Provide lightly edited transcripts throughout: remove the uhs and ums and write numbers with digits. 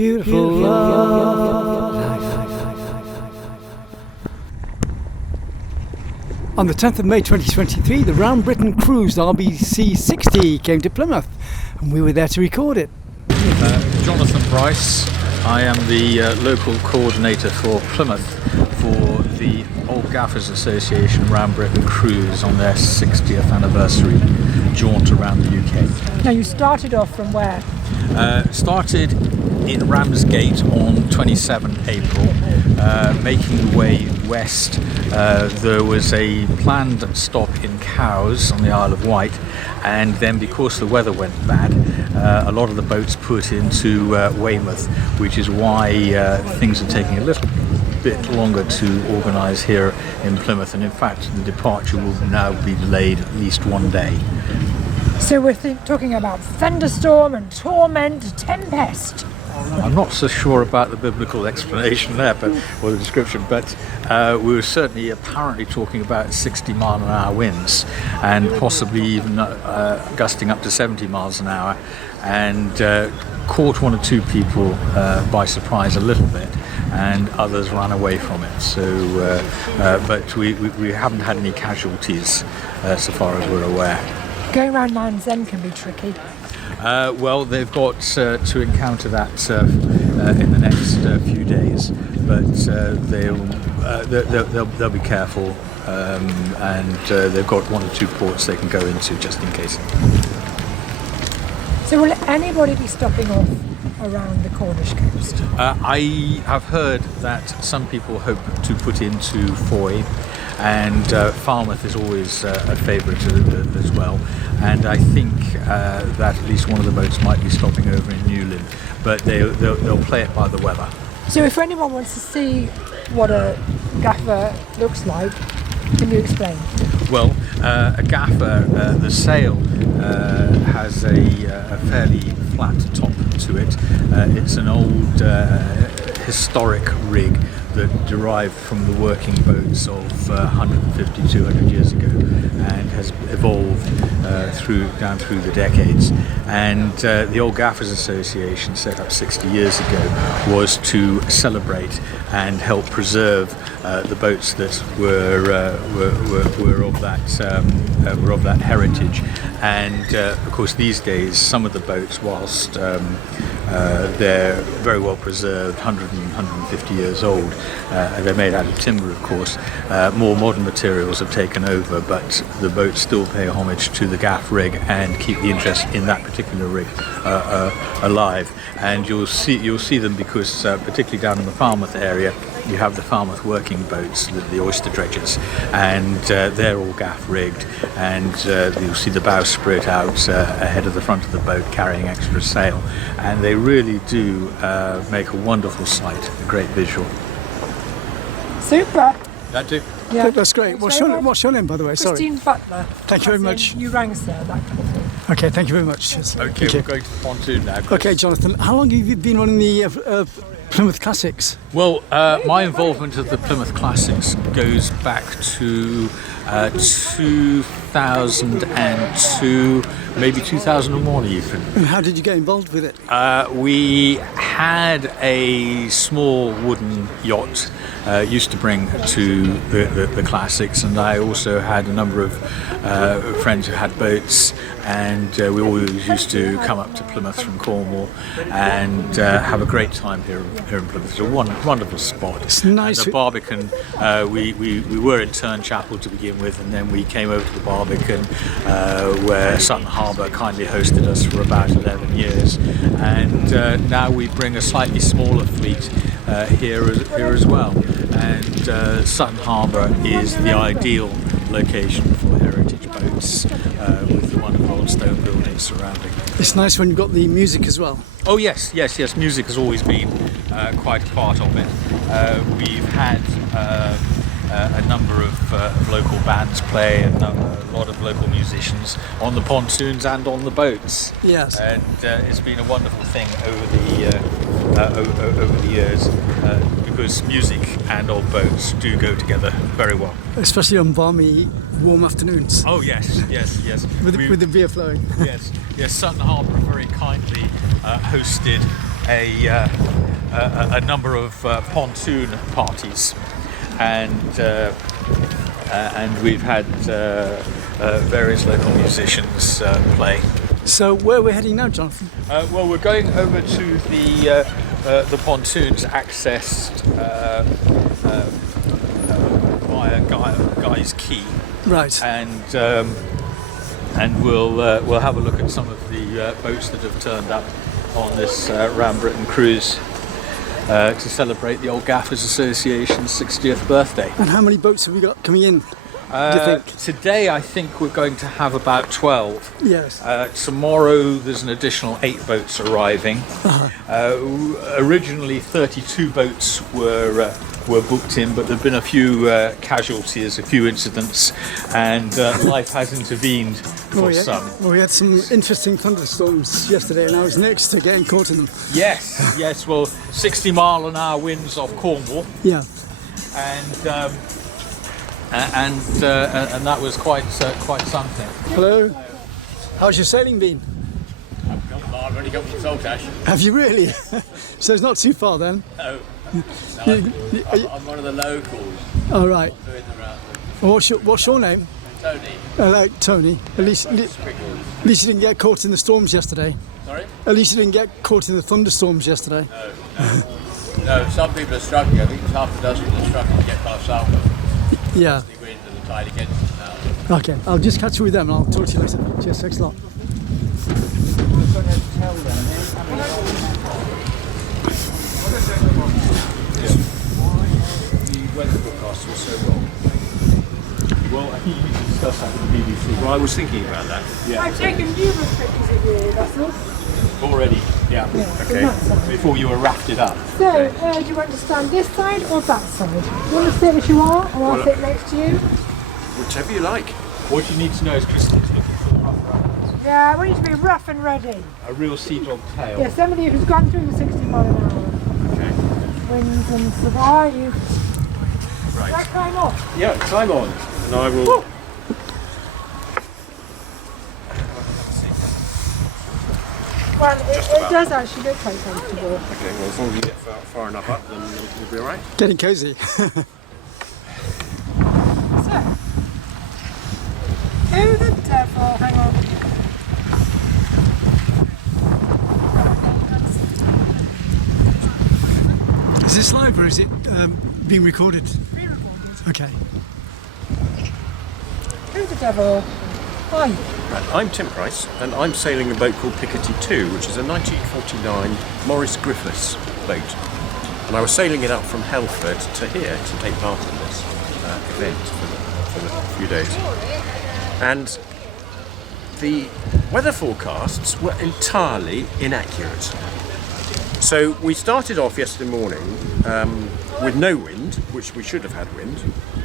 beautiful life. On the 10th of May 2023, the Round Britain cruise RBC 60 came to Plymouth, and we were there to record it. Jonathan Brice. I am the local coordinator for Plymouth for the Old Gaffers Association Round Britain cruise on their 60th anniversary jaunt around the UK. Now, you started off from where? Started in Ramsgate on 27 April, making the way west. There was a planned stop in Cowes on the Isle of Wight, and then because the weather went bad, a lot of the boats put into Weymouth, which is why things are taking a little bit longer to organise here in Plymouth, and in fact the departure will now be delayed at least one day. So we're talking about thunderstorm and torment, tempest. I'm not so sure about the biblical explanation there, or the description, but we were certainly apparently talking about 60 mile an hour winds, and possibly even gusting up to 70 miles an hour, and caught one or two people by surprise a little bit, and others ran away from it. So, but we haven't had any casualties so far as we're aware. Going around Land's End can be tricky. Well, they've got to encounter that in the next few days, but they'll be careful, and they've got one or two ports they can go into just in case. So will anybody be stopping off around the Cornish coast? I have heard that some people hope to put into Foy, and Falmouth is always a favourite as well, and I think that at least one of the boats might be stopping over in Newlyn, but they'll play it by the weather. So if anyone wants to see what a gaffer looks like, can you explain? Well, a gaffer, the sail has a fairly flat top to it. It's an old historic rig that derived from the working boats of 150, 200 years ago, and has evolved down through the decades. And the Old Gaffers Association, set up 60 years ago, was to celebrate and help preserve the boats that were of that heritage. And of course, these days, some of the boats, whilst they're very well preserved, 100 and 150 years old, they're made out of timber, of course. More modern materials have taken over, but the boats still pay homage to the gaff rig and keep the interest in that particular rig alive. And you'll see them because, particularly down in the Falmouth area, you have the Falmouth working boats, the oyster dredgers, and they're all gaff rigged, and you'll see the bowsprit out ahead of the front of the boat carrying extra sail, and they really do make a wonderful sight, a great visual. Super. That do? Yeah. That's great. What's your name, by the way? Christine Butler. Thank you very much. You rang, sir, that kind of thing. Okay, thank you very much. Okay, we're going to the pontoon now, Chris. Okay, Jonathan, how long have you been running the Plymouth Classics? Well, my involvement with the Plymouth Classics goes back to 2002, maybe 2001 even. And how did you get involved with it? We had a small wooden yacht used to bring to the Classics, and I also had a number of friends who had boats, and we always used to come up to Plymouth from Cornwall and have a great time here in Plymouth. It's a wonderful spot. It's nice. And the Barbican, we were in Turnchapel to begin with, and then we came over to the Barbican, where Sutton Harbor kindly hosted us for about 11 years, and now we bring a slightly smaller fleet here as well. And Sutton Harbor is the ideal location for heritage boats, with the wonderful old stone buildings surrounding. It's nice when you've got the music as well. Oh yes, music has always been quite a part of it. We've had a number of local bands play, and a lot of local musicians on the pontoons and on the boats. Yes. And it's been a wonderful thing over the years, because music and old boats do go together very well. Especially on balmy, warm afternoons. Oh yes. With the beer flowing. Yes. Sutton Harbor very kindly hosted a number of pontoon parties, and we've had various local musicians play. So where we're heading now, Jonathan? Well, we're going over to the pontoons accessed via Guy's Quay, Right. and we'll have a look at some of the boats that have turned up on this Round Britain cruise to celebrate the old Gaffers Association's 60th birthday. And how many boats have we got coming in, do you think? Today I think we're going to have about 12. Yes. Tomorrow there's an additional 8 boats arriving. Originally 32 boats were booked in, but there have been a few casualties, a few incidents, and life has intervened for some. Well, we had some interesting thunderstorms yesterday, and I was next to getting caught in them. Yes. Well, 60-mile-an-hour winds off Cornwall, Yeah. and that was quite something. Hello. How's your sailing been? I've already got my Saltash. Have you really? So it's not too far then? No. You- I'm one of the locals. All right. Doing the round. Well, what's your name? Tony. I like Tony. At least you didn't get caught in the storms yesterday. Sorry? At least you didn't get caught in the thunderstorms yesterday. No, some people are struggling. I think it's half a dozen that are struggling to get past Salford. Yeah. The wind and the tide against us now. Okay. I'll just catch you with them and I'll talk to you later. Cheers. Thanks a lot. The weather forecast was so wrong. Well, I think you need to discuss that with the BBC. Well, I was thinking about that. I've taken numerous pictures of your vessels. Already, yeah. Okay. Before you were rafted up. So, do you want to stand this side or that side? You want to sit as you are, or I'll sit next to you? Whichever you like. What you need to know is Kristen's looking for the rough riders. Yeah, I want you to be rough and ready. A real sea dog tail. Yeah, somebody who's gone through the 60-mile-an-hour Okay. winds and survive. You. Right. Right, climb off. Yeah, climb on. And I will. Woo. Well, it does actually look quite comfortable. Okay, well, as long as you get far enough up, then we'll be alright. Getting cozy. So, who the devil? Hang on. Is this live or is it being recorded? Re-recorded. Okay. Who the devil? Hi. Right, I'm Tim Brice, and I'm sailing a boat called Picardy 2, which is a 1949 Maurice Griffiths boat. And I was sailing it up from Helford to here to take part in this event for the few days. And the weather forecasts were entirely inaccurate. So we started off yesterday morning with no wind, which we should have had wind,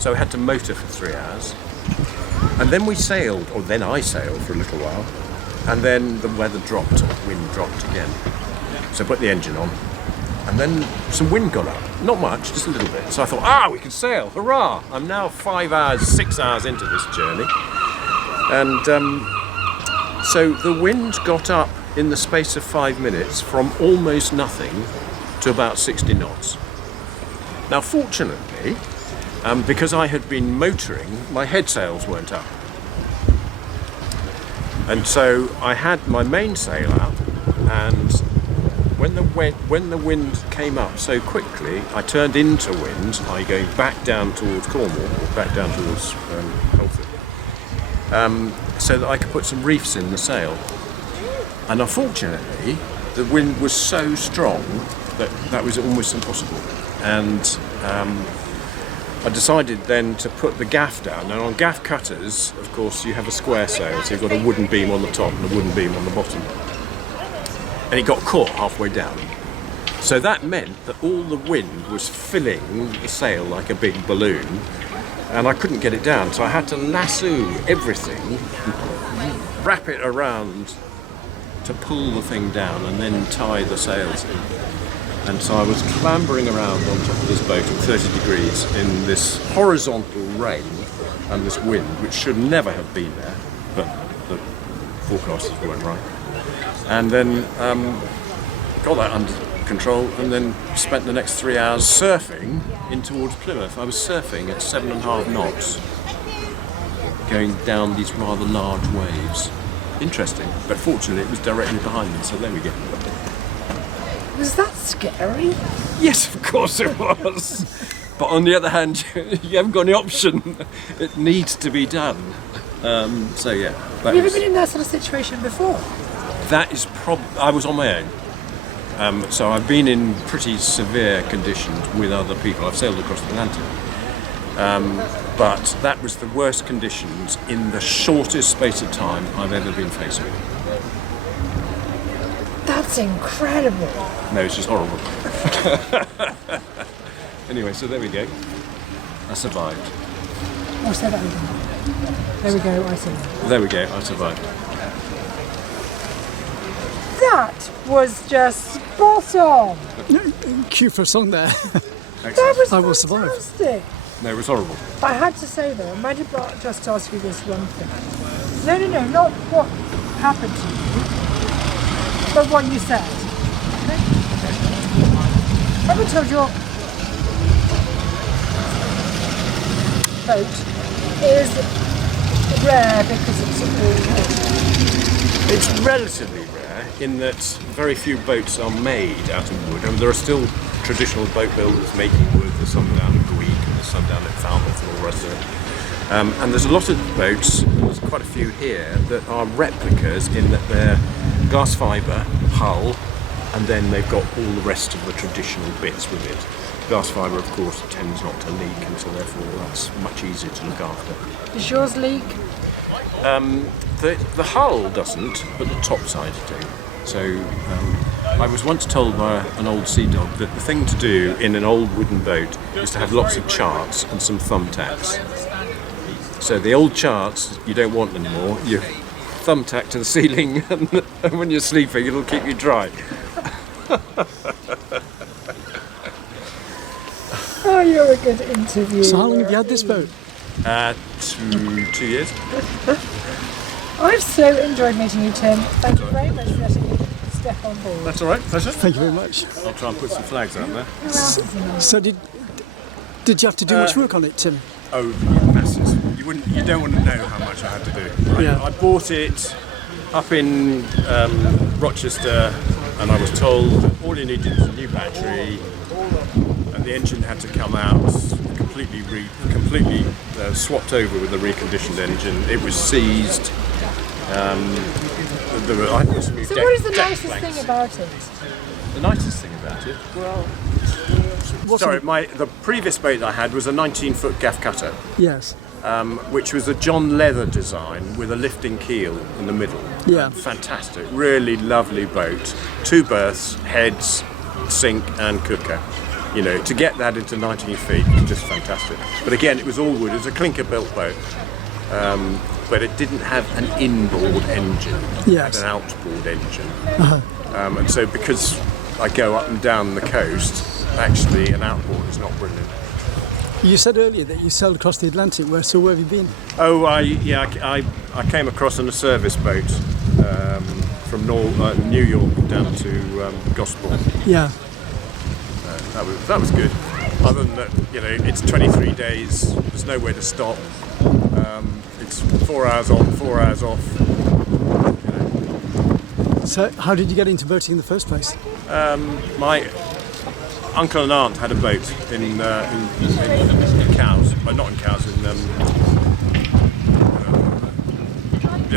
so we had to motor for 3 hours. And then we sailed, or then I sailed for a little while, and then the weather dropped, wind dropped again. So I put the engine on, and then some wind got up. Not much, just a little bit. So I thought, we can sail, hurrah! I'm now 5 hours, 6 hours into this journey. And so the wind got up in the space of 5 minutes from almost nothing to about 60 knots. Now fortunately, because I had been motoring, my head sails weren't up. And so I had my mainsail up, and when the wind came up so quickly, I turned into wind, going back down towards Cornwall, or back down towards Helford, so that I could put some reefs in the sail. And unfortunately, the wind was so strong that was almost impossible. And I decided then to put the gaff down. Now on gaff cutters, of course, you have a square sail, so you've got a wooden beam on the top and a wooden beam on the bottom. And it got caught halfway down. So that meant that all the wind was filling the sail like a big balloon, and I couldn't get it down, so I had to lasso everything, wrap it around to pull the thing down and then tie the sails in. And so I was clambering around on top of this boat at 30 degrees in this horizontal rain and this wind, which should never have been there, but the forecasters weren't right. And then got that control, and then spent the next 3 hours surfing in towards Plymouth. I was surfing at 7.5 knots, going down these rather large waves. Interesting, but fortunately it was directly behind me, so there we go. Was that scary? Yes, of course it was. But on the other hand, you haven't got any option. It needs to be done. So yeah. Have you ever been in that sort of situation before? That is I was on my own. So I've been in pretty severe conditions with other people. I've sailed across the Atlantic. But that was the worst conditions in the shortest space of time I've ever been faced with. That's incredible. No, it's just horrible. Anyway, so there we go. I survived. Oh, say that again. There we go, I survived. There we go, I survived. That was just spot on. Cue for a song there. That was I will survive. fantastic. No, it was horrible. I had to say though, I might have just ask you this one thing. No, not what happened to you, but what you said. Okay? I've been told your boat is rare because it's all wood. It's relatively rare in that very few boats are made out of wood. I mean, there are still traditional boat builders making wood. There's some down at Greek and there's some down at Falmouth and all the rest of it. And there's a lot of boats, there's quite a few here, that are replicas in that they're glass fibre, hull, and then they've got all the rest of the traditional bits with it. Glass fibre, of course, tends not to leak, and so therefore that's much easier to look after. Does yours leak? The hull doesn't, but the top side do. So I was once told by an old sea dog that the thing to do in an old wooden boat is to have lots of charts and some thumbtacks. So the old charts you don't want anymore. You thumbtack to the ceiling, and when you're sleeping, it'll keep you dry. Oh, you're a good interviewer. So how long have you had this boat? 2 years. I've so enjoyed meeting you, Tim. Thank you very much for letting me step on board. That's all right. Pleasure. Thank you very much. I'll try and put some flags out there. So did you have to do much work on it, Tim? Oh, masses. You don't want to know how much I had to do. Right? Yeah. I bought it up in Rochester, and I was told that all you needed was a new battery, and the engine had to come out completely swapped over with a reconditioned engine. It was seized. So what is the nicest thing about it? The nicest thing about it? Well, the previous boat I had was a 19-foot gaff cutter. Yes. Which was a John Leather design with a lifting keel in the middle. Yeah. Fantastic, really lovely boat. 2 berths, heads, sink and cooker. You know, to get that into 19 feet was just fantastic. But again, it was all wood. It was a clinker-built boat, but it didn't have an inboard engine. Yes. It had an outboard engine. And so because I go up and down the coast, actually an outboard is not brilliant. You said earlier that you sailed across the Atlantic. Where have you been? Oh, I came across on a service boat from New York down to Gosport. Yeah. That was good. Other than that, you know, it's 23 days. There's nowhere to stop. It's 4 hours on, 4 hours off. You know. So how did you get into boating in the first place? My uncle and aunt had a boat in Cowes, but not in Cowes, in the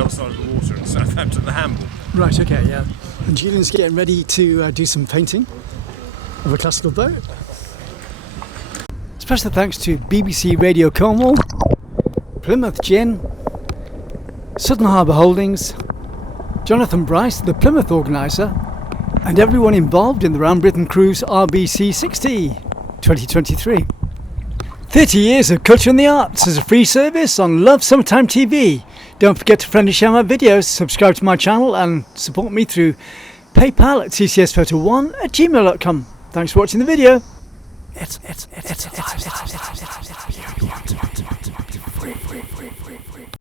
other side of the water in Southampton, the Hamble. Right, okay, yeah. And Julian's getting ready to do some painting of a classical boat. Special thanks to BBC Radio Cornwall, Plymouth Gyn, Sutton Harbor Holdings, Jonathan Brice, the Plymouth organiser, and everyone involved in the Round Britain Cruise RBC 60 2023. 30 years of culture and the arts as a free service on Love Summertime TV. Don't forget to friend and share my videos, subscribe to my channel and support me through PayPal at tcsphoto1@gmail.com. Thanks for watching the video. It's